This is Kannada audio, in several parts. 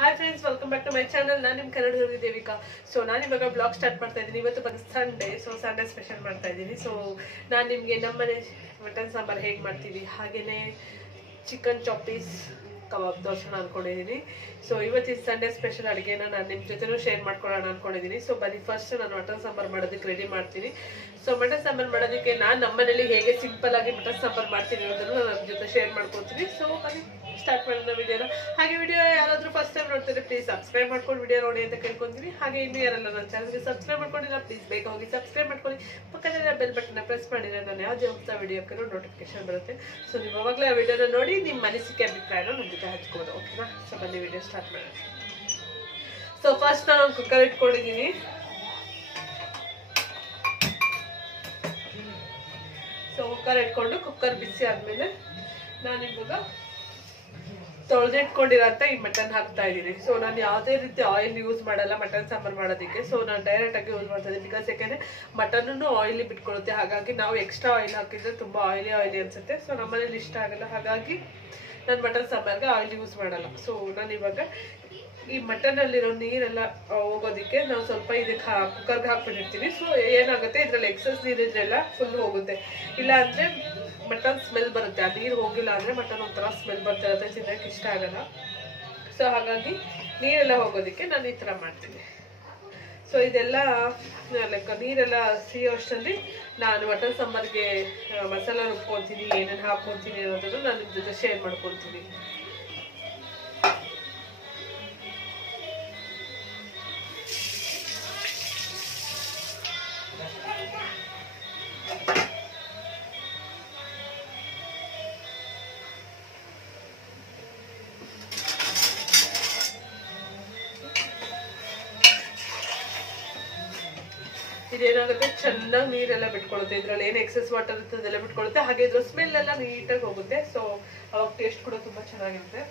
Hi friends, welcome back to my channel. ನಾನು ನಿಮ್ಮ ಕನ್ನಡ ದೇವಿಕಾ. ಸೊ ನಾನು ಇವಾಗ ಬ್ಲಾಗ್ ಸ್ಟಾರ್ಟ್ ಮಾಡ್ತಾ ಇದ್ದೀನಿ. ಇವತ್ತು ಬಂದು ಸಂಡೇ, ಸೊ ಸಂಡೇ ಸ್ಪೆಷಲ್ ಮಾಡ್ತಾ ಇದ್ದೀನಿ. ಸೊ ನಾನು ನಿಮಗೆ ನಮ್ಮನೆ ಮಟನ್ ಸಾಂಬಾರು ಹೇಗೆ ಮಾಡ್ತೀವಿ, ಹಾಗೆಯೇ ಚಿಕನ್ ಚಾಪೀಸ್ ಕಬಾಬ್ ತೋರ್ಸೋಣ ಅಂದ್ಕೊಂಡಿದ್ದೀನಿ. ಸೊ ಇವತ್ತಿನ ಸಂಡೇ ಸ್ಪೆಷಲ್ ಅಡುಗೆನ ನಾನು ನಿಮ್ಮ ಜೊತೆನೂ ಶೇರ್ ಮಾಡ್ಕೊಳ್ಳೋಣ ಅಂದ್ಕೊಂಡಿದ್ದೀನಿ. ಸೊ ಬನ್ನಿ ಫಸ್ಟ್ ನಾನು ಮಟನ್ ಸಾಂಬಾರು ಮಾಡೋದಕ್ಕೆ ರೆಡಿ ಮಾಡ್ತೀನಿ. ಸೊ ಮಟನ್ ಸಾಂಬಾರು ಮಾಡೋದಕ್ಕೆ ನಾನು ನಮ್ಮನೇಲಿ ಹೇಗೆ ಸಿಂಪಲ್ ಆಗಿ ಮಟನ್ ಸಾಂಬಾರು ಮಾಡ್ತೀನಿ ಅನ್ನೋದನ್ನು ನಾನು ನನ್ನ ಜೊತೆ ಶೇರ್ ಮಾಡ್ಕೊತೀನಿ. ಸೊ ಬನ್ನಿ ಸ್ಟಾರ್ಟ್ ಮಾಡೋಣ ವಿಡಿಯೋನ. ಹಾಗೆ ವಿಡಿಯೋ ಯಾರಾದರೂ ಫಸ್ಟ್ ಟೈಮ್ ನೋಡ್ತಾರೆ ಪ್ಲೀಸ್ ಸಬ್ಸ್ಕ್ರೈಬ್ ಮಾಡ್ಕೊಂಡು ವಿಡಿಯೋ ನೋಡಿ ಅಂತ ಕೇಳ್ಕೊತೀನಿ. ಹಾಗೆ ಇನ್ನೂ ಯಾರೆಲ್ಲ ನನ್ನ ಚಾನಲ್ಗೆ ಸಬ್ಸ್ಕ್ರೈಬ್ ಮಾಡ್ಕೊಂಡಿಲ್ಲ ಪ್ಲೀಸ್ ಬೇಗ ಹೋಗಿ ಸಬ್ಸ್ಕ್ರೈಬ್ ಮಾಡ್ಕೊಳ್ಳಿ. ಪಕ್ಕದಲ್ಲಿ ಬೆಲ್ ಬಟನ್ನ ಪ್ರೆಸ್ ಮಾಡಿದ್ರೆ ನಾನು ಯಾವುದೇ ಹೊಸ ವಿಡಿಯೋಕ್ಕೆ ನೋಟಿಫಿಕೇಶನ್ ಬರುತ್ತೆ. ಸೊ ನೀವು ಅವಾಗಲೇ ಆ ವಿಡಿಯೋನ ನೋಡಿ ನಿಮ್ಮ ಅನಿಸಿಕೆ ಅಭಿಪ್ರಾಯನ ನನ್ನ ಜೊತೆ ಹಂಚ್ಕೋಬೋದು. ಓಕೆನಾ? ಸೊ ಬನ್ನಿ ವಿಡಿಯೋ ಸ್ಟಾರ್ಟ್ ಮಾಡೋಣ. ಸೊ ಫಸ್ಟ್ ನಾನು ಕುಕ್ಕರ್ ಇಟ್ಕೊಂಡಿದ್ದೀನಿ. ಸೊ ಕುಕ್ಕರ್ ಇಟ್ಕೊಂಡು ಕುಕ್ಕರ್ ಬಿಸಿ ಆದಮೇಲೆ ನಾನು ಇವಾಗ ತೊಳೆದಿಟ್ಕೊಂಡಿರೋಂಥ ಈ ಮಟನ್ ಹಾಕ್ತಾ ಇದ್ದೀನಿ. ಸೊ ನಾನು ಯಾವುದೇ ರೀತಿ ಆಯಿಲ್ ಯೂಸ್ ಮಾಡಲ್ಲ ಮಟನ್ ಸಾಂಬಾರು ಮಾಡೋದಕ್ಕೆ. ಸೊ ನಾನು ಡೈರೆಕ್ಟಾಗಿ ಯೂಸ್ ಮಾಡ್ತಾ ಇದ್ದೀನಿ. ಬಿಕಾಸ್ ಯಾಕೆಂದರೆ ಮಟನ್ನು ಆಯಿಲಿ ಬಿಟ್ಕೊಳ್ಳುತ್ತೆ. ಹಾಗಾಗಿ ನಾವು ಎಕ್ಸ್ಟ್ರಾ ಆಯಿಲ್ ಹಾಕಿದ್ರೆ ತುಂಬ ಆಯಿಲಿ ಅನಿಸುತ್ತೆ. ಸೊ ನಮ್ಮನೇಲಿ ಇಷ್ಟ ಆಗಲ್ಲ. ಹಾಗಾಗಿ ನಾನು ಮಟನ್ ಸಾಂಬಾರಿಗೆ ಆಯಿಲ್ ಯೂಸ್ ಮಾಡಲ್ಲ. ಸೊ ನಾನು ಇವಾಗ ಈ ಮಟನಲ್ಲಿರೋ ನೀರೆಲ್ಲ ಹೋಗೋದಕ್ಕೆ ನಾವು ಸ್ವಲ್ಪ ಇದಕ್ಕೆ ಕುಕ್ಕರ್ಗೆ ಹಾಕ್ಬಿಟ್ಟಿರ್ತೀವಿ. ಸೊ ಏನಾಗುತ್ತೆ, ಇದರಲ್ಲಿ ಎಕ್ಸಸ್ ನೀರಿದ್ರೆಲ್ಲ ಫುಲ್ ಹೋಗುತ್ತೆ. ಇಲ್ಲ ಅಂದರೆ ಮಟನ್ ಸ್ಮೆಲ್ ಬರುತ್ತೆ. ಆ ನೀರು ಹೋಗಿಲ್ಲ ಅಂದರೆ ಮಟನ್ ಒಂಥರ ಸ್ಮೆಲ್ ಬರ್ತಾ ಇರುತ್ತೆ, ತಿನ್ನೋಕ್ಕೆ ಇಷ್ಟ ಆಗಲ್ಲ. ಸೊ ಹಾಗಾಗಿ ನೀರೆಲ್ಲ ಹೋಗೋದಕ್ಕೆ ನಾನು ಈ ಥರ ಮಾಡ್ತೀನಿ. ಸೊ ಇದೆಲ್ಲ ಲೈಕ್ ನೀರೆಲ್ಲ ಸಿಯೋ ಅಷ್ಟರಲ್ಲಿ ನಾನು ಮಟನ್ ಸಾಂಬಾರಿಗೆ ಮಸಾಲ ರುಬ್ಕೊತೀನಿ, ಏನೇನು ಹಾಕ್ಕೊತೀನಿ ಅನ್ನೋದನ್ನು ನಾನು ನಿಮ್ಮ ಜೊತೆ ಶೇರ್ ಮಾಡ್ಕೊತೀನಿ. ಇದೇನಾಗುತ್ತೆ, ಚೆನ್ನಾಗಿ ನೀರೆಲ್ಲ ಬಿಟ್ಕೊಳ್ಳುತ್ತೆ. ಇದ್ರಲ್ಲಿ ಏನು ಎಕ್ಸೆಸ್ ವಾಟರ್ ಇರುತ್ತೆ ಅದೆಲ್ಲ ಬಿಟ್ಕೊಳ್ಳುತ್ತೆ. ಹಾಗೆ ಇದ್ರ ಸ್ಮೆಲ್ ಎಲ್ಲ ನೀಟಾಗಿ ಹೋಗುತ್ತೆ. ಸೊ ಅವಾಗ ಟೇಸ್ಟ್ ಕೂಡ ತುಂಬ ಚೆನ್ನಾಗಿರುತ್ತೆ.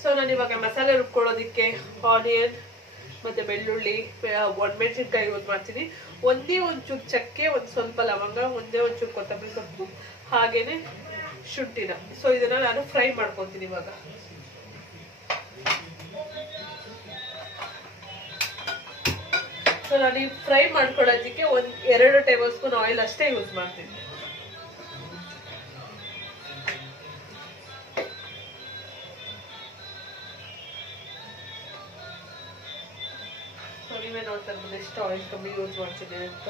ಸೊ ನಾನು ಇವಾಗ ಮಸಾಲೆ ರುಬ್ಕೊಳ್ಳೋದಕ್ಕೆ ಆನಿಯನ್ ಮತ್ತು ಬೆಳ್ಳುಳ್ಳಿ, ಒಣಮೆಣಸಿನ್ಕಾಯಿ ಯೂಸ್ ಮಾಡ್ತೀನಿ. ಒಂದೇ ಒಂಚೂರು ಚಕ್ಕೆ, ಒಂದು ಸ್ವಲ್ಪ ಲವಂಗ, ಒಂದೇ ಒಂಚೂರು ಕೊತ್ತಂಬರಿ ಸೊಪ್ಪು, ಹಾಗೇನೆ ಶುಂಠಿನ. ಸೊ ಇದನ್ನ ನಾನು ಫ್ರೈ ಮಾಡ್ಕೊತೀನಿ ಇವಾಗ. ಸೊ ನಾನು ಈ ಫ್ರೈ ಮಾಡ್ಕೊಳ್ಳೋದಕ್ಕೆ 2 ಟೇಬಲ್ ಸ್ಪೂನ್ ಆಯಿಲ್ ಅಷ್ಟೇ ಯೂಸ್ ಮಾಡ್ತೀನಿ. ಸೊ ನೀವೇ ನೋಡ್ತಾ ಇರ್ಬೋದು ಎಷ್ಟು ಆಯಿಲ್ ಕಮ್ಮಿ ಯೂಸ್ ಮಾಡ್ತಿದ್ದೀನಿ ಅಂತ.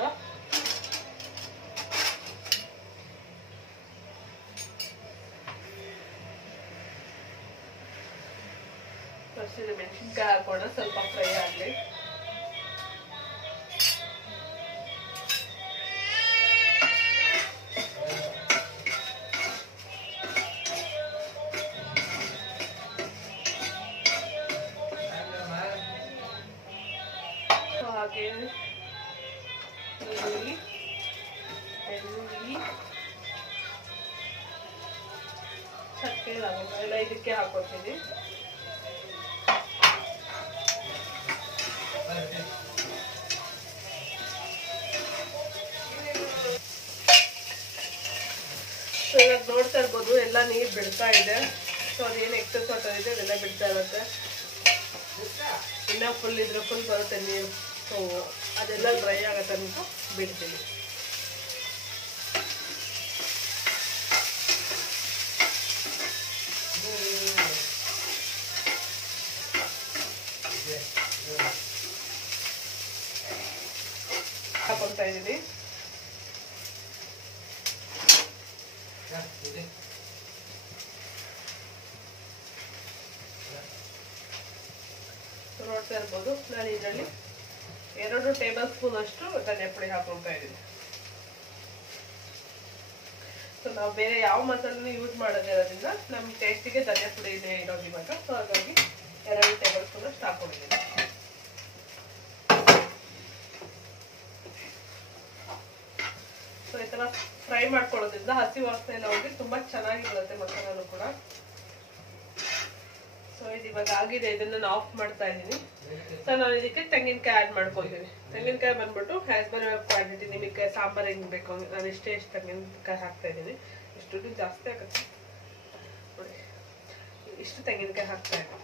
ಫಸ್ಟ್ ಇದು ಮೆಣಸಿನ್ಕಾಯಿ ಹಾಕೋಣ, ಸ್ವಲ್ಪ ಫ್ರೈ ಆಗಲಿ. ಹಾಗೆ ಈರುಳ್ಳಿ, ಬೆಳ್ಳುಳ್ಳಿ, ಚಕ್ಕೆ, ಲವಂಗ ಎಲ್ಲ ಇದಕ್ಕೆ ಹಾಕೋತೀನಿ. ಸೊ ಇವಾಗ ನೋಡ್ತಾ ಇರ್ಬೋದು ಎಲ್ಲ ನೀರು ಬಿಡ್ತಾ ಇದೆ. ಸೊ ಅದೇನು ಎಕ್ಸಸ್ ವಾಟರ್ ಇದೆ ಅದೆಲ್ಲ ಬಿಡ್ತಾ ಇರುತ್ತೆ. ಇನ್ನ ಫುಲ್ ಇದ್ರೆ ಫುಲ್ ಬರುತ್ತೆ ನೀರು. ಸೊ ಅದೆಲ್ಲ ಡ್ರೈ ಆಗೋ ತನಕ ಬಿಡ್ತೀನಿ. ಹಾಕೊಳ್ತಾ ಇದ್ದೀನಿ. ನೋಡ್ತಾ ಇರ್ಬೋದು ನಾನು ಇದರಲ್ಲಿ 2 ಟೇಬಲ್ ಸ್ಪೂನ್ ಅಷ್ಟು ಧನಿಯಾ ಪುಡಿ ಹಾಕೊಳ್ತಾ ಇದ್ದೀನಿ. ಸೊ ನಾವು ಬೇರೆ ಯಾವ ಮಸಾಲೂ ಯೂಸ್ ಮಾಡೋದಿರೋದ್ರಿಂದ ನಮ್ಮ ಟೇಸ್ಟಿಗೆ ಧನಿಯಾ ಪುಡಿ ಇದೆ ಇರೋದು ಇವಾಗ. ಸೊ ಹಾಗಾಗಿ 2 ಟೇಬಲ್ ಸ್ಪೂನ್ ಅಷ್ಟು ಹಾಕೊಂಡಿದ್ದೀನಿ. ಸೊ ಈ ಥರ ಫ್ರೈ ಮಾಡ್ಕೊಳ್ಳೋದ್ರಿಂದ ಹಸಿ ವಾಸನೆ ಎಲ್ಲ ಹೋಗಿ ತುಂಬ ಚೆನ್ನಾಗಿ ಬರುತ್ತೆ ಮಸಾಲೂ ಕೂಡ. ಸೊ ಇದು ಇವಾಗ ಆಗಿದೆ, ಇದನ್ನ ನಾನು ಆಫ್ ಮಾಡ್ತಾ ಇದ್ದೀನಿ. ಸೊ ನಾನು ಇದಕ್ಕೆ ತೆಂಗಿನಕಾಯಿ ಆ್ಯಡ್ ಮಾಡ್ಕೊಳ್ತೀನಿ. ತೆಂಗಿನಕಾಯಿ ಬಂದ್ಬಿಟ್ಟು ಹ್ಯಾಸ್ ಬರ್ ಕ್ವಾಂಟಿಟಿ, ನಿಮಗೆ ಸಾಂಬಾರು ಹೆಂಗೆ ಬೇಕು ನಾನು ತೆಂಗಿನಕಾಯಿ ಹಾಕ್ತಾ ಇದ್ದೀನಿ. ಎಷ್ಟು ಜಾಸ್ತಿ ಆಗುತ್ತೆ ನೋಡಿ, ಇಷ್ಟು ತೆಂಗಿನಕಾಯಿ ಹಾಕ್ತಾ ಇದ್ದೀನಿ.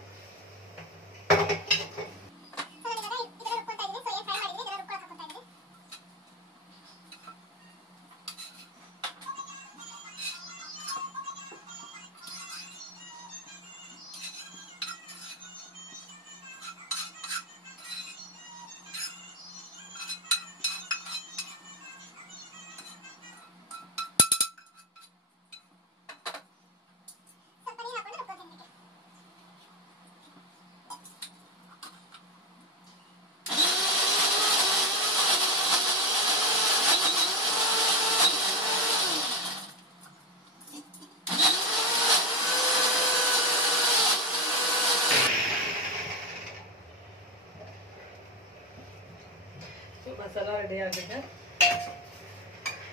ಮಸಾಲ ರೆಡಿ ಆಗಿದೆ.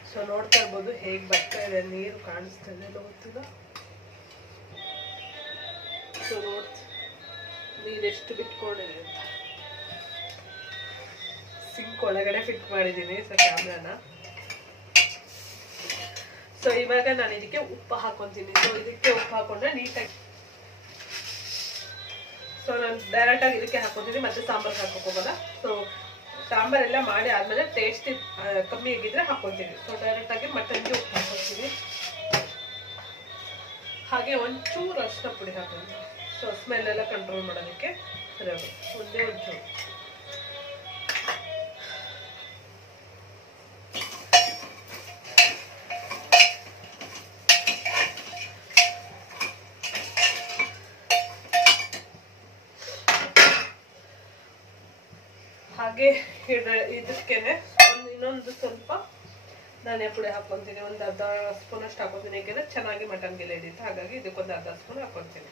ಸೊ ನೋಡ್ತಾ ಇರ್ಬೋದು ಹೇಗೆ ಬರ್ತಾ ಇದೆ, ನೀರು ಕಾಣಿಸ್ತಾ ಇದೆ ಗೊತ್ತಿಲ್ಲ. ಸೊ ನೀರು ಎಷ್ಟು ಬಿಟ್ಕೊಂಡಿದೆ ಅಂತ ಸಿಂಕ್ ಒಳಗಡೆ ಫಿಟ್ ಮಾಡಿದ್ದೀನಿ ಸೊ ಕ್ಯಾಮ್ರಾನ. ಸೊ ಇವಾಗ ನಾನು ಇದಕ್ಕೆ ಉಪ್ಪು ಹಾಕೊಂತೀನಿ. ಸೊ ಇದಕ್ಕೆ ಉಪ್ಪು ಹಾಕೊಂಡ್ರೆ ನೀಟಾಗಿ, ಸೊ ನಾನು ಡೈರೆಕ್ಟಾಗಿ ಇದಕ್ಕೆ ಹಾಕೊಂತೀನಿ, ಮತ್ತೆ ಸಾಂಬಾರು ಹಾಕೋಕೆ ಹೋಗಲ್ಲ. ಸೊ ಸಾಂಬಾರೆಲ್ಲ ಮಾಡಿ ಆದ್ಮೇಲೆ ಟೇಸ್ಟ್ ಕಮ್ಮಿ ಆಗಿದ್ರೆ ಹಾಕೊಂತೀನಿ. ಸೊ ಡೈರೆಕ್ಟಾಗಿ ಮಟನ್ಗೆ ಉಪ್ಪು ಹಾಕೊತೀನಿ. ಹಾಗೆ ಒಂಚೂರು ಅರಿಶಿನ ಪುಡಿ ಹಾಕೊಂತೀನಿ. ಸೊ ಸ್ಮೆಲ್ ಎಲ್ಲ ಕಂಟ್ರೋಲ್ ಮಾಡೋದಕ್ಕೆ ಒಂದೇ ಒಂಚೂರು. ಹಾಗೆ ಇದಕ್ಕೇನೆ ಇನ್ನೊಂದು ಸ್ವಲ್ಪ ಧನಿಯಾ ಪುಡಿ ಹಾಕೊಂತೀನಿ. ಒಂದು ಅರ್ಧ ಸ್ಪೂನ್ ಅಷ್ಟು ಹಾಕೊಂತೀನಿ. ಯಾಕೆಂದ್ರೆ ಚೆನ್ನಾಗಿ ಮಟನ್ಗೆಲ್ಲ ಹಿಡಿಯುತ್ತೆ, ಹಾಗಾಗಿ ಇದಕ್ಕೊಂದು ಅರ್ಧ ಸ್ಪೂನ್ ಹಾಕೊಂತೀನಿ.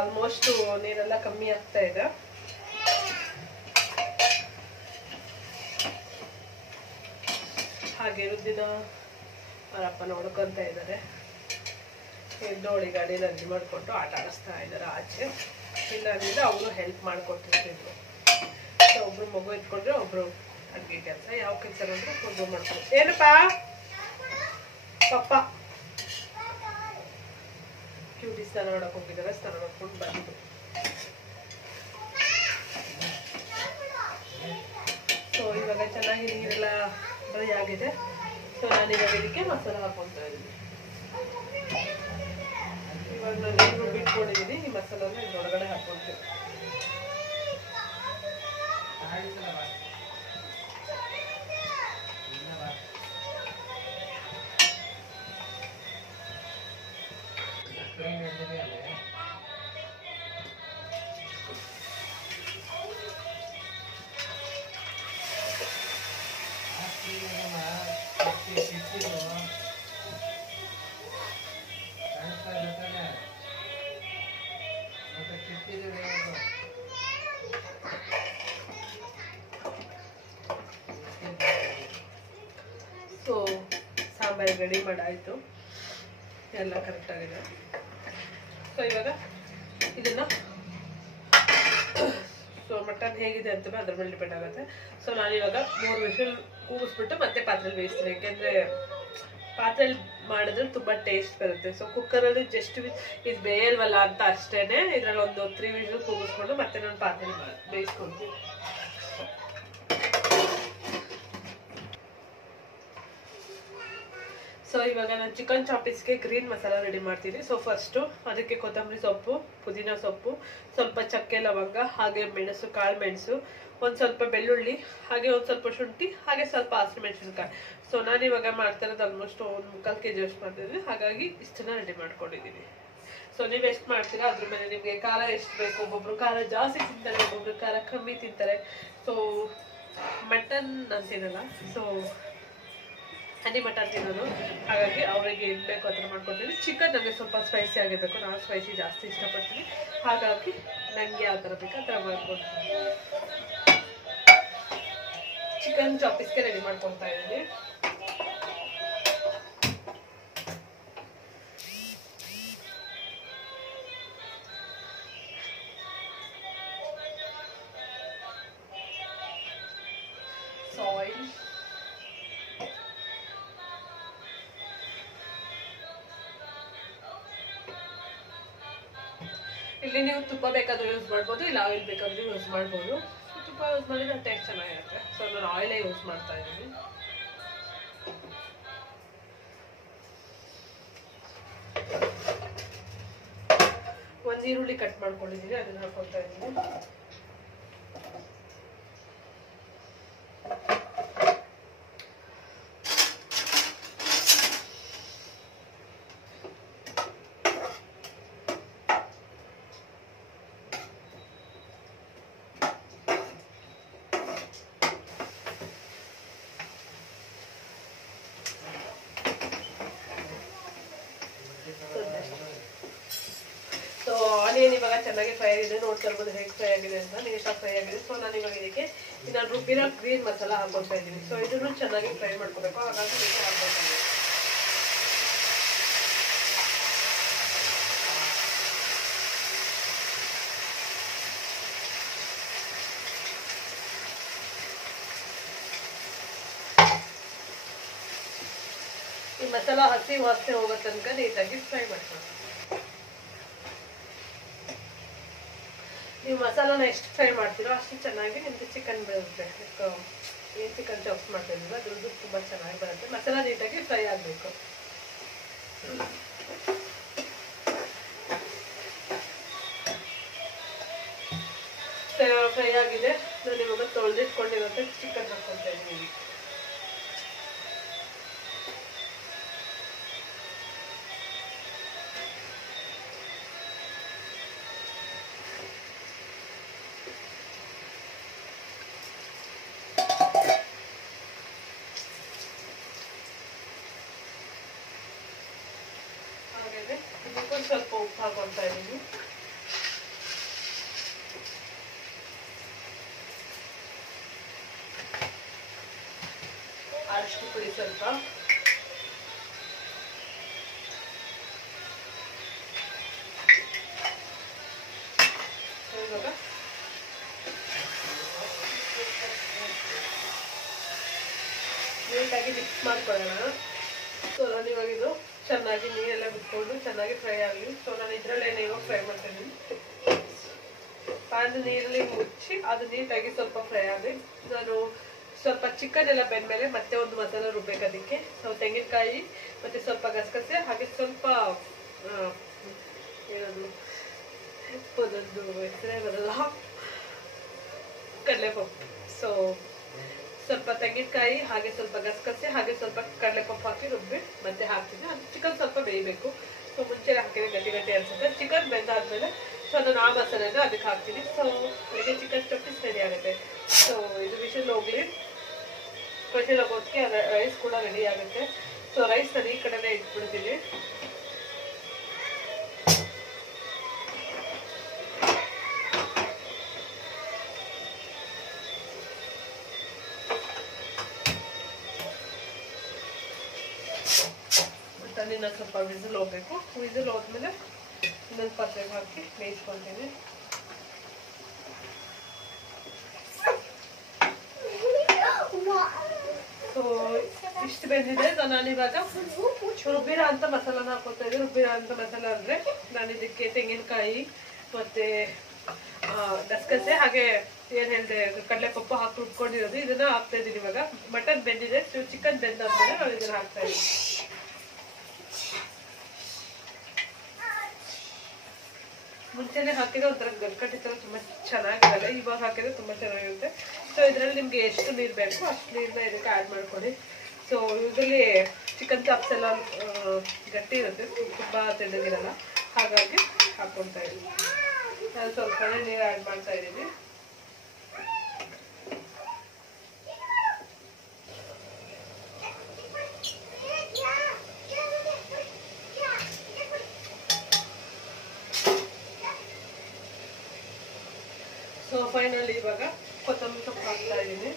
ಆಲ್ಮೋಸ್ಟ್ ನೀರೆಲ್ಲ ಕಮ್ಮಿ ಆಗ್ತಾ ಇದೆ. ಹಾಗೆ ರುದ್ದಿನ ಅವರಪ್ಪ ನೋಡ್ಕೊಂತ ಇದ್ದಾರೆ. ಎದ್ದೋಳಿ ಗಾಡಿ ರೆಡಿ ಮಾಡಿಕೊಟ್ಟು ಆಟ ಆಡಿಸ್ತಾ ಇದ್ದಾರೆ ಆಚೆ. ಇಲ್ಲ ಅಂದ್ರೆ ಅವರು ಹೆಲ್ಪ್ ಮಾಡಿಕೊಟ್ಟಿರ್ತಿದ್ರು. ಸೊ ಒಬ್ರು ಮಗು ಇಟ್ಕೊಂಡ್ರೆ ಒಬ್ರು ಅಡುಗೆ ಕೆಲಸ, ಯಾವ ಕೆಲಸ ಅಂದ್ರೆ ಒಬ್ರು ಮಾಡ್ಕೊಂಡು. ಏನಪ್ಪ ಪಪ್ಪ ಕ್ಯೂಟಿ ಸ್ನಾನ ಮಾಡಕ್ಕೆ ಹೋಗಿದ್ದಾರೆ. ಸ್ನಾನ ಮಾಡ್ಕೊಂಡು ಬಂದು ಸೊ ಇವಾಗ ಚೆನ್ನಾಗಿ ನೀರೆಲ್ಲ ಡ್ರೈ ಆಗಿದೆ. ಸೊ ನಾನಿವಾಗ ಇದಕ್ಕೆ ಮಸಾಲ ಹಾಕೊಳ್ತಾ ಇದ್ದೀನಿ. ಇವಾಗ ನಾನು ನೀರು ಬಿಟ್ಕೊಂಡಿದ್ದೀನಿ. ಈ ಮಸಾಲನ ಇದ್ರೊಳಗಡೆ ಹಾಕೊಳ್ತೀನಿ. ಸೊ ಸಾಂಬಾರು ರೆಡಿ ಮಾಡಾಯಿತು, ಎಲ್ಲ ಕರೆಕ್ಟಾಗಿದೆ. ಸೊ ಇವಾಗ ಇದನ್ನು ಸೊ ಮಟನ್ ಹೇಗಿದೆ ಅಂತ ಅದ್ರ ಮೇಲೆ ಡಿಪೆಂಡ್ ಆಗುತ್ತೆ. ಸೊ ನಾನಿವಾಗ 3 ವಿಷಲ್ ಕೂಗಿಸ್ಬಿಟ್ಟು ಮತ್ತೆ ಪಾತ್ರೆಲಿ ಬೇಯಿಸ್ತೀನಿ. ಯಾಕೆಂದರೆ ಪಾತ್ರೆಲಿ ಮಾಡಿದ್ರೆ ತುಂಬ ಟೇಸ್ಟ್ ಬರುತ್ತೆ. ಸೊ ಕುಕ್ಕರಲ್ಲಿ ಜಸ್ಟ್ ಇದು ಬೇಯಲ್ವಲ್ಲ ಅಂತ ಅಷ್ಟೇ ಇದರಲ್ಲಿ ಒಂದು 3 ವಿಷಲ್ ಕೂಗಿಸ್ಕೊಂಡು ಮತ್ತೆ ನಾನು ಪಾತ್ರೆಲಿ ಬೇಯಿಸ್ಕೊಳ್ತೀನಿ. ಸೊ ಇವಾಗ ನಾನು ಚಿಕನ್ ಚಾಪಿಸ್ಗೆ ಗ್ರೀನ್ ಮಸಾಲ ರೆಡಿ ಮಾಡ್ತೀನಿ. ಸೊ ಫಸ್ಟು ಅದಕ್ಕೆ ಕೊತ್ತಂಬರಿ ಸೊಪ್ಪು, ಪುದೀನ ಸೊಪ್ಪು, ಸ್ವಲ್ಪ ಚಕ್ಕೆ ಲವಂಗ, ಹಾಗೆ ಮೆಣಸು, ಕಾಳು ಮೆಣಸು, ಒಂದು ಸ್ವಲ್ಪ ಬೆಳ್ಳುಳ್ಳಿ, ಹಾಗೆ ಒಂದು ಸ್ವಲ್ಪ ಶುಂಠಿ, ಹಾಗೆ ಸ್ವಲ್ಪ ಹಸಿಮೆಣಸಿನಕಾಯಿ. ಸೊ ನಾನಿವಾಗ ಮಾಡ್ತಾ ಇರೋದು ಆಲ್ಮೋಸ್ಟ್ ಒಂದು 3/4 kg ಅಷ್ಟು ಮಾಡ್ತಿದ್ದೀನಿ. ಹಾಗಾಗಿ ಇಷ್ಟನ್ನ ರೆಡಿ ಮಾಡ್ಕೊಂಡಿದ್ದೀನಿ. ಸೊ ನೀವು ಎಷ್ಟು ಮಾಡ್ತೀರಾ ಅದ್ರ ಮೇಲೆ ನಿಮಗೆ ಖಾರ ಎಷ್ಟು ಬೇಕು. ಒಬ್ಬೊಬ್ರು ಖಾರ ಜಾಸ್ತಿ ತಿಂತಾರೆ, ಒಬ್ಬೊಬ್ರು ಖಾರ ಕಮ್ಮಿ ತಿಂತಾರೆ. ಸೊ ಮಟನ್ ಅಂತೀನಲ್ಲ, ಸೊ ಹನಿ ಮಟನ್ ತಿನ್ನೋದು, ಹಾಗಾಗಿ ಅವರಿಗೆ ಏನು ಬೇಕು ಆ ಥರ ಮಾಡ್ಕೊಡ್ತೀನಿ. ಚಿಕನ್ ನನಗೆ ಸ್ವಲ್ಪ ಸ್ಪೈಸಿ ಆಗಿರಬೇಕು, ನಾನು ಸ್ಪೈಸಿ ಜಾಸ್ತಿ ಇಷ್ಟಪಡ್ತೀನಿ. ಹಾಗಾಗಿ ನನಗೆ ಯಾವ ಥರ ಬೇಕು ಆ ಥರ ಮಾಡ್ಕೊಡ್ತೀನಿ. ಚಿಕನ್ ಚಾಪಿಸ್ಗೆ ರೆಡಿ ಮಾಡ್ಕೊಳ್ತಾ ಇದ್ದೀನಿ. ಇಲ್ಲಿ ನೀವು ತುಪ್ಪ ಬೇಕಾದ್ರೂ ಯೂಸ್ ಮಾಡ್ಬೋದು, ಇಲ್ಲ ಆಯಿಲ್ ಬೇಕಾದ್ರೂ ಯೂಸ್ ಮಾಡ್ಬೋದು. ತುಪ್ಪ ಯೂಸ್ ಮಾಡಿದ್ರೆ ಟೇಸ್ಟ್ ಚೆನ್ನಾಗಿರುತ್ತೆ. ಸೊ ನಾನು ಆಯಿಲೇ ಯೂಸ್ ಮಾಡ್ತಾ ಇದ್ದೀನಿ. ಒಂದು ಈರುಳ್ಳಿ ಕಟ್ ಮಾಡ್ಕೊಂಡಿದ್ದೀನಿ, ಅದನ್ನ ಹಾಕೊಳ್ತಾ ಇದ್ದೀನಿ. ಸೊ ಆನಿಯನ್ ಇವಾಗ ಚೆನ್ನಾಗಿ ಫ್ರೈ ಆಗಿದೆ, ನೋಡ್ತಾ ಇರ್ಬೋದು ಹೇಗೆ ಫ್ರೈ ಆಗಿದೆ ಅಂತ, ನೀಟಾಗಿ ಫ್ರೈ ಆಗಿದೆ. ಸೊ ನಾನು ಇವಾಗ ಇದಕ್ಕೆ ನಾನು ರುಬ್ಬಿರೋ ಗ್ರೀನ್ ಮಸಾಲ ಹಾಕೊಳ್ತಾ ಇದ್ದೀನಿ. ಸೊ ಇದನ್ನು ಚೆನ್ನಾಗಿ ಫ್ರೈ ಮಾಡ್ಕೋಬೇಕು, ಹಾಗಾಗಿ ನೀಟಾಗಿ ಹಾಕೊಳ್ತಾ ಇದ್ದೀನಿ. ಈ ಮಸಾಲ ಹಸಿ ವಾಸನೆ ಹೋಗೋ ತನಕ ನೀಟಾಗಿ ಫ್ರೈ ಮಾಡ್ಕೊಳ್ಳಿ. ನೀವು ಮಸಾಲಾನ ಎಷ್ಟು ಫ್ರೈ ಮಾಡ್ತೀರೋ ಅಷ್ಟು ಚೆನ್ನಾಗಿ ನಿಮಗೆ ಚಿಕನ್ ಬರುತ್ತೆ. ಏನು ಚಿಕನ್ ಚಾಪ್ಸ್ ಮಾಡ್ತಾ ಇದ್ದೀವಿ ಅದ್ರದ್ದು ತುಂಬ ಚೆನ್ನಾಗಿ ಬರುತ್ತೆ. ಮಸಾಲ ನೀಟಾಗಿ ಫ್ರೈ ಆಗಬೇಕು. ಫ್ರೈ ಆಗಿದೆ. ನಾನು ಇವಾಗ ತೊಳೆದಿಟ್ಕೊಂಡಿರೋಂಥ ಚಿಕನ್ ಹಾಕ್ಕೊಳ್ತಾ ಇದ್ದೀನಿ. ಇದಕ್ಕೂ ಸ್ವಲ್ಪ ಉಪ್ಪು ಹಾಕೊಳ್ತಾ ಇದ್ದೀನಿ. ಅರಿಶಿನ ಪುಡಿ ಸ್ವಲ್ಪ, ಇವಾಗ ನೀಟಾಗಿ ಮಿಕ್ಸ್ ಮಾಡ್ಕೊಳ್ಳೋಣ. ಸೊ ನಾನು ಇವಾಗ ಇದು ಚೆನ್ನಾಗಿ ನೀರೆಲ್ಲ ಬಿಟ್ಕೊಂಡು ಚೆನ್ನಾಗಿ ಫ್ರೈ ಆಗಲಿ. ಸೊ ನಾನು ಇದರಲ್ಲೇ ಇವಾಗ ಫ್ರೈ ಮಾಡ್ತಾ ಇದ್ದೀನಿ. ಅದು ನೀರಲ್ಲಿ ಮುಚ್ಚಿ ಅದು ನೀಟಾಗಿ ಸ್ವಲ್ಪ ಫ್ರೈ ಆಗಲಿ. ನಾನು ಸ್ವಲ್ಪ ಚಿಕನ್ ಎಲ್ಲ ಬೆಂದ್ಮೇಲೆ ಮತ್ತೆ ಒಂದು ಮಸಾಲ ರುಬ್ಬೇಕು ಅದಕ್ಕೆ. ಸೊ ತೆಂಗಿನಕಾಯಿ ಮತ್ತೆ ಸ್ವಲ್ಪ ಗಸಗಸೆ ಹಾಗೆ ಸ್ವಲ್ಪ ಏನದು ಒಂದೊಂದು ಹೆಸರೇ ಬರಲ್ಲ, ಕಡಲೆಪಪ್ಪು. ಸೊ ಸ್ವಲ್ಪ ತೆಂಗಿನಕಾಯಿ ಹಾಗೆ ಸ್ವಲ್ಪ ಗಸಗಸೆ ಹಾಗೆ ಸ್ವಲ್ಪ ಕಡಲೆಪಪ್ಪು ಹಾಕಿ ರುಬ್ಬಿ ಮತ್ತೆ ಹಾಕ್ತೀನಿ. ಅದು ಚಿಕನ್ ಸ್ವಲ್ಪ ಬೇಯಬೇಕು. ಸೊ ಮುಂಚೆ ಹಾಕಿದ್ರೆ ಗಟ್ಟಿ ಗಟ್ಟಿ ಅನ್ಸುತ್ತೆ. ಚಿಕನ್ ಬೆಂದಾದ್ಮೇಲೆ ಸೊ ನಾನು ಆ ಮಸಾಲೆನ ಅದಕ್ಕೆ ಹಾಕ್ತೀನಿ. ಸೊ ಅದಕ್ಕೆ ಚಿಕನ್ ಸ್ಟಫ್ಸ್ ರೆಡಿ ಆಗುತ್ತೆ. ಸೊ ಇದು ವಿಷಲ್ ಹೋಗ್ಲಿ. ವಿಷಲ್ ಹೋಗೋದಕ್ಕೆ ರೈಸ್ ಕೂಡ ರೆಡಿ ಆಗುತ್ತೆ. ಸೊ ರೈಸ್ ನಾನು ಈ ಕಡೆನೇ ಇಟ್ಬಿಡ್ತೀನಿ. ಇನ್ನೊಂದು ಸ್ವಲ್ಪ ವಿಸಿಲ್ ಹೋಗ್ಬೇಕು. ವಿಸಿಲ್ ಹೋದ್ಮೇಲೆ ಇನ್ನೊಂದು ಪಾತ್ರೆಗೆ ಹಾಕಿ ಬೇಯಿಸ್ಕೊಳ್ತೀನಿ. ಸೊ ಇಷ್ಟು ಬೆಂದಿದೆ. ನಾನಿವಾಗ ರುಬ್ಬಿರ ಅಂತ ಮಸಾಲಾನ ಹಾಕೋತಾ ಇದ್ದೀನಿ. ರುಬ್ಬಿರ ಅಂತ ಮಸಾಲ ಅಂದ್ರೆ ನಾನು ಇದಕ್ಕೆ ತೆಂಗಿನಕಾಯಿ ಮತ್ತೆ ಗಸಗಸೆ ಹಾಗೆ ಏನ್ ಹೇಳಿದೆ ಕಡಲೆಪಪ್ಪು ಹಾಕಿ ರುಬ್ಕೊಂಡಿರೋದು ಇದನ್ನ ಹಾಕ್ತಾ ಇದ್ದೀನಿ. ಇವಾಗ ಮಟನ್ ಬೆಂದಿದೆ. ಚಿಕನ್ ಬೆಂದಾದ್ಮೇಲೆ ನಾನು ಇದನ್ನ ಹಾಕ್ತಾ ಇದ್ದೀನಿ. ಮುಂಚೆನೆ ಹಾಕಿದ್ರೆ ಒಂಥರ ಗಟ್ಟಿ ತರ ತುಂಬಾ ಚೆನ್ನಾಗಿರಲ್ಲ. ಇವಾಗ ಹಾಕಿದ್ರೆ ತುಂಬಾ ಚೆನ್ನಾಗಿರುತ್ತೆ. ಸೊ ಇದರಲ್ಲಿ ನಿಮ್ಗೆ ಎಷ್ಟು ನೀರು ಬೇಕು ಅಷ್ಟು ನೀರನ್ನ ಇದಕ್ಕೆ ಆ್ಯಡ್ ಮಾಡ್ಕೊಳ್ಳಿ. ಸೊ ಯೂಶಲಿ ಚಿಕನ್ ಚಾಪ್ಸ್ ಎಲ್ಲ ಗಟ್ಟಿ ಇರುತ್ತೆ, ತುಂಬಾ ತೆಳ್ಳಗಿರಲ್ಲ. ಹಾಗಾಗಿ ಹಾಕೊಳ್ತಾ ಇದ್ದೀನಿ. ನಾನು ಸ್ವಲ್ಪನೇ ನೀರು ಆ್ಯಡ್ ಮಾಡ್ತಾ ಇದ್ದೀನಿ. ಸೊ ಫೈನಲಿ ಇವಾಗ ಕೊತ್ತಂಬರಿ ಸೊಪ್ಪು ಹಾಕ್ತಾ ಇದ್ದೀನಿ.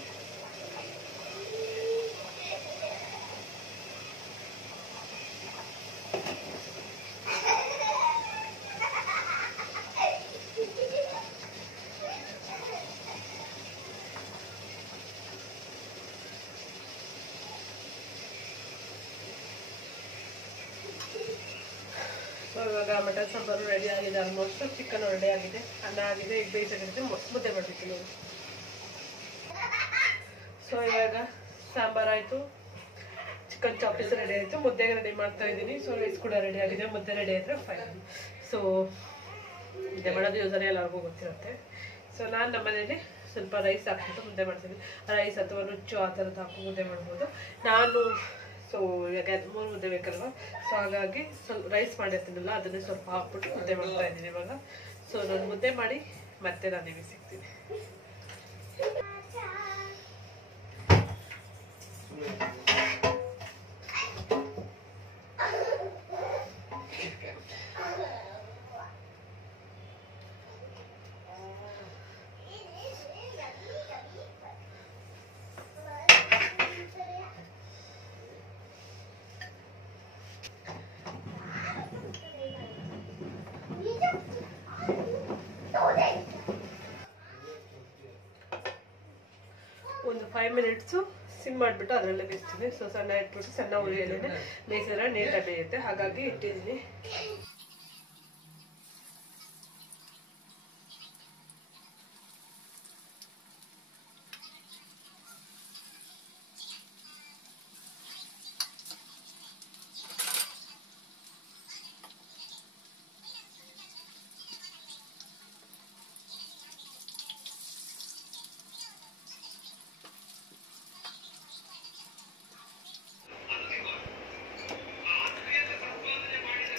ಇವಾಗ ಮಟನ್ ಸಾಂಬಾರು ರೆಡಿ ಆಗಿದೆ, ಆಲ್ಮೋಸ್ಟ್ ಚಿಕನ್ ರೆಡಿ ಆಗಿದೆ, ಅನ್ನ ಆಗಿದೆ, ಈಗ ಬೇಯಿಸಿದ್ರೆ ಮುದ್ದೆ ಮಾಡ್ತಿತ್ತು ನೋಡಿ. ಸೊ ಇವಾಗ ಸಾಂಬಾರಾಯಿತು, ಚಿಕನ್ ಚಾಪೀಸ್ ರೆಡಿ ಆಯಿತು, ಮುದ್ದೆಗೆ ರೆಡಿ ಮಾಡ್ತಾ ಇದ್ದೀನಿ. ಸೊ ರೈಸ್ ಕೂಡ ರೆಡಿ ಆಗಿದೆ, ಮುದ್ದೆ ರೆಡಿ ಆದರೆ ಫೈನ್. ಸೊ ಮುದ್ದೆ ಮಾಡೋದು ಯೂಸಲಿ ಎಲ್ಲರಿಗೂ ಗೊತ್ತಿರುತ್ತೆ. ಸೊ ನಾನು ನಮ್ಮನೇಲಿ ಸ್ವಲ್ಪ ರೈಸ್ ಹಾಕ್ಬಿಟ್ಟು ಮುದ್ದೆ ಮಾಡ್ತೀನಿ. ರೈಸ್ ಅಥವಾ ನುಚ್ಚು ಆ ಥರದ್ದು ಹಾಕಿ ಮುದ್ದೆ ಮಾಡ್ಬೋದು. ನಾನು ಸೊ ಇವಾಗ 3 ಮುದ್ದೆ ಬೇಕಲ್ವ, ಸೊ ಹಾಗಾಗಿ ಸ್ವಲ್ಪ ರೈಸ್ ಮಾಡಿರ್ತೀನಲ್ಲ ಅದನ್ನೇ ಸ್ವಲ್ಪ ಹಾಕ್ಬಿಟ್ಟು ಮುದ್ದೆ ಮಾಡ್ತಾ ಇದ್ದೀನಿ ಇವಾಗ. ಸೊ ನಾನು ಮುದ್ದೆ ಮಾಡಿ ಮತ್ತೆ ನಾನು ನಿಮಗೆ ಸಿಗ್ತೀನಿ. ಒಂದು 5 ಮಿನಿಟ್ಸು ಸಿಮ್ ಮಾಡಿಬಿಟ್ಟು ಅದರಲ್ಲೇ ಬೇಯಿಸ್ತೀನಿ. ಸೊ ಸಣ್ಣ ಇಟ್ಬಿಟ್ಟು ಸಣ್ಣ ಉರಿಯಲ್ಲೇ ಬೇಯಿಸಿದ್ರೆ ನೀಟಾಗಿ ಬೇಯುತ್ತೆ, ಹಾಗಾಗಿ ಇಟ್ಟಿದ್ದೀನಿ.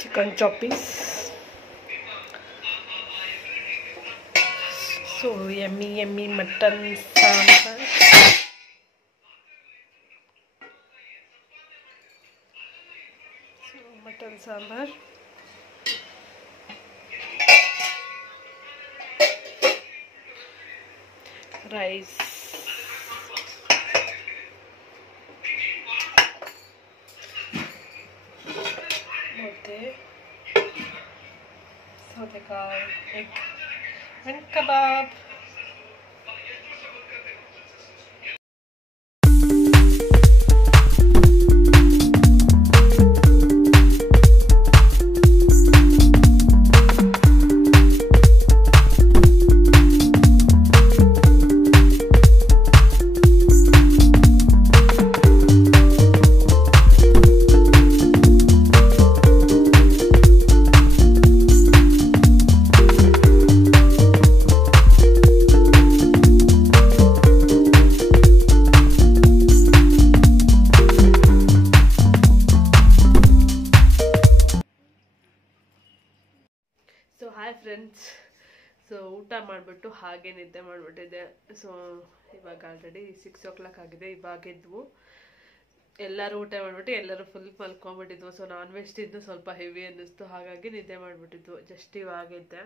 Chicken choppies. So yummy mutton sambar. So mutton sambar. Rice. Sautekai, egg and kebab. So hi friends, so ಊಟ ಮಾಡಿಬಿಟ್ಟು ಹಾಗೆ ನಿದ್ದೆ ಮಾಡಿಬಿಟ್ಟಿದ್ದೆ. ಸೊ ಇವಾಗ ಆಲ್ರೆಡಿ 6 o'clock ಆಗಿದೆ. ಇವಾಗ ಎದ್ವು, ಎಲ್ಲರೂ ಊಟ ಮಾಡಿಬಿಟ್ಟು ಎಲ್ಲರೂ ಫುಲ್ ಮಲ್ಕೊಂಡ್ಬಿಟ್ಟಿದ್ವು. ಸೊ ನಾನ್ ವೆಜ್ ತಿಂದು ಸ್ವಲ್ಪ ಹೆವಿ ಅನ್ನಿಸ್ತು, ಹಾಗಾಗಿ ನಿದ್ದೆ ಮಾಡಿಬಿಟ್ಟಿದ್ವು. ಜಸ್ಟ್ ಇವಾಗಿದ್ದೆ,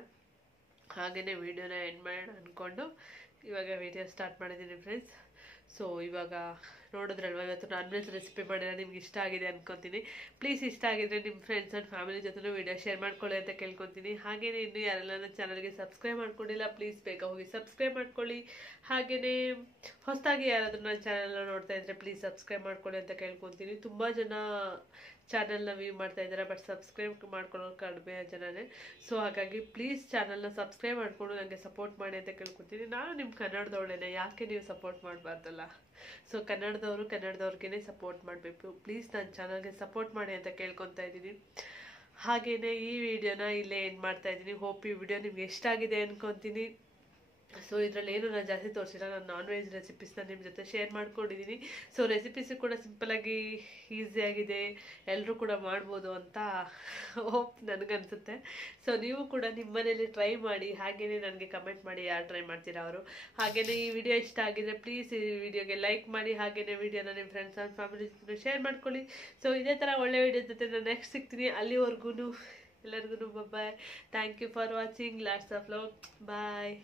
ಹಾಗೆಯೇ ವೀಡಿಯೋನ ಎಂಡ್ ಮಾಡೋಣ ಅಂದ್ಕೊಂಡು ಇವಾಗ ವೀಡಿಯೋ ಸ್ಟಾರ್ಟ್ ಮಾಡಿದ್ದೀನಿ ಫ್ರೆಂಡ್ಸ್. ಸೊ ಇವಾಗ ನೋಡಿದ್ರಲ್ವ, ಇವತ್ತು ನಾನ್ ವೆಜ್ ರೆಸಿಪಿ ಮಾಡಿದ್ರೆ ನಿಮ್ಗೆ ಇಷ್ಟ ಆಗಿದೆ ಅನ್ಕೊತೀನಿ. ಪ್ಲೀಸ್ ಇಷ್ಟ ಆಗಿದ್ರೆ ನಿಮ್ಮ ಫ್ರೆಂಡ್ಸ್ ಆ್ಯಂಡ್ ಫ್ಯಾಮಿಲಿ ಜೊತೆ ವೀಡಿಯೋ ಶೇರ್ ಮಾಡ್ಕೊಳ್ಳಿ ಅಂತ ಕೇಳ್ಕೊತೀನಿ. ಹಾಗೆಯೇ ಇನ್ನೂ ಯಾರೆಲ್ಲ ನನ್ನ ಚಾನಲ್ಗೆ ಸಬ್ಸ್ಕ್ರೈಬ್ ಮಾಡ್ಕೊಂಡಿಲ್ಲ, ಪ್ಲೀಸ್ ಬೇಗ ಹೋಗಿ ಸಬ್ಸ್ಕ್ರೈಬ್ ಮಾಡ್ಕೊಳ್ಳಿ. ಹಾಗೆಯೇ ಹೊಸದಾಗಿ ಯಾರಾದರೂ ನನ್ನ ಚಾನಲ್ನ ನೋಡ್ತಾ ಇದ್ದರೆ ಪ್ಲೀಸ್ ಸಬ್ಸ್ಕ್ರೈಬ್ ಮಾಡ್ಕೊಳ್ಳಿ ಅಂತ ಕೇಳ್ಕೊತೀನಿ. ತುಂಬ ಜನ ಚಾನಲ್ನ ವ್ಯೂ ಮಾಡ್ತಾ ಇದ್ದಾರೆ, ಬಟ್ ಸಬ್ಸ್ಕ್ರೈಬ್ ಮಾಡ್ಕೊಳ್ಳೋ ಕಡಿಮೆ ಜನನೇ. ಸೊ ಹಾಗಾಗಿ ಪ್ಲೀಸ್ ಚಾನಲ್ನ ಸಬ್ಸ್ಕ್ರೈಬ್ ಮಾಡಿಕೊಂಡು ನನಗೆ ಸಪೋರ್ಟ್ ಮಾಡಿ ಅಂತ ಕೇಳ್ಕೊತೀನಿ. ನಾನು ನಿಮ್ಮ ಕನ್ನಡದವಳೇನೆ, ಯಾಕೆ ನೀವು ಸಪೋರ್ಟ್ ಮಾಡಬಾರ್ದಲ್ಲ? ಸೊ ಕನ್ನಡದವ್ರಿಗೇ ಸಪೋರ್ಟ್ ಮಾಡಬೇಕು. ಪ್ಲೀಸ್ ನನ್ನ ಚಾನಲ್ಗೆ ಸಪೋರ್ಟ್ ಮಾಡಿ ಅಂತ ಕೇಳ್ಕೊತಾ ಇದ್ದೀನಿ. ಹಾಗೆಯೇ ಈ ವಿಡಿಯೋನ ಇಲ್ಲೇ ಏನು ಮಾಡ್ತಾ ಇದ್ದೀನಿ. ಹೋಪ್ ಈ ವಿಡಿಯೋ ನಿಮ್ಗೆ ಇಷ್ಟ ಆಗಿದೆ ಅನ್ಕೊತೀನಿ. ಸೊ ಇದರಲ್ಲಿ ಏನು ನಾನು ಜಾಸ್ತಿ ತೋರಿಸಿಲ್ಲ, ನಾನು ನಾನ್ ವೆಜ್ ರೆಸಿಪೀಸ್ನ ನಿಮ್ಮ ಜೊತೆ ಶೇರ್ ಮಾಡ್ಕೊಂಡಿದ್ದೀನಿ. ಸೊ ರೆಸಿಪೀಸು ಕೂಡ ಸಿಂಪಲಾಗಿ ಈಸಿಯಾಗಿದೆ, ಎಲ್ಲರೂ ಕೂಡ ಮಾಡ್ಬೋದು ಅಂತ ಹೋಪ್ ನನಗನ್ಸುತ್ತೆ. ಸೊ ನೀವು ಕೂಡ ನಿಮ್ಮ ಮನೇಲಿ ಟ್ರೈ ಮಾಡಿ, ಹಾಗೆಯೇ ನನಗೆ ಕಮೆಂಟ್ ಮಾಡಿ ಯಾರು ಟ್ರೈ ಮಾಡ್ತೀರಾ ಅವರು. ಹಾಗೆಯೇ ಈ ವಿಡಿಯೋ ಇಷ್ಟ ಆಗಿದ್ರೆ ಪ್ಲೀಸ್ ಈ ವಿಡಿಯೋಗೆ ಲೈಕ್ ಮಾಡಿ, ಹಾಗೆಯೇ ವಿಡಿಯೋನ ನಿಮ್ಮ ಫ್ರೆಂಡ್ಸ್ ಆ್ಯಂಡ್ ಫ್ಯಾಮಿಲಿ ಜೊತೆ ಶೇರ್ ಮಾಡ್ಕೊಳ್ಳಿ. ಸೊ ಇದೇ ಥರ ಒಳ್ಳೆ ವಿಡಿಯೋ ಜೊತೆ ನಾನು ನೆಕ್ಸ್ಟ್ ಸಿಗ್ತೀನಿ. ಅಲ್ಲಿವರೆಗೂ ಎಲ್ಲರಿಗೂ bye. Thank you for watching. Lots of love. Bye.